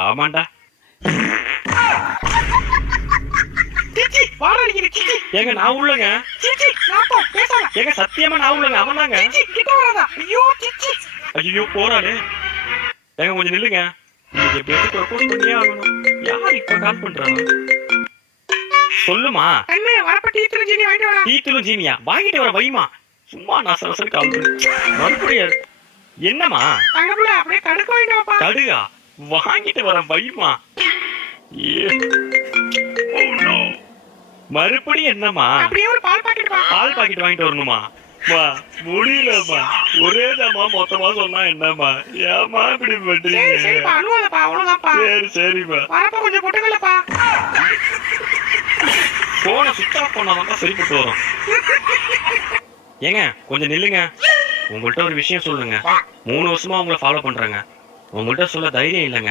ஆமாண்டா. ஏங்க நான் உள்ளங்க. ஏங்க சத்தியமா நான் உள்ளங்க. அவன் தாங்க. ஐயோ போறானே. ஏங்க கொஞ்சம் நில்லுங்க. நீங்க எப்படி ப்ரப்போஸ் பண்ணியே ஆகணும். யார் இப்ப கால் பண்றாங்க? சொல்லுமா. டீத்தூளும் ஜீனியா வாங்கிட்டு வர வைமா. சும்மா நான் சரசர கால் மறுபடியும் என்னமா கடுகா வாங்கிட்டு வர வைமா. மறுபடியும் என்னமா பால் பாக்கெட் வாங்கிட்டு வரணுமா? முடியலமா ஒரே தாமா மொத்தமா சொன்னா என்னமா? ஏமா இப்படி பண்றீங்க? சரி சரிமா போன சுவிட்ச் ஆஃப் பண்ணாதான் சரிப்பட்டு வரும். ஏங்க கொஞ்சம் நில்லுங்க. உங்கள்கிட்ட ஒரு விஷயம் சொல்லுங்க. 3 வருஷமா உங்களை ஃபாலோ பண்றேங்க. உங்கள்கிட்ட சொல்ல தைரியம் இல்லைங்க.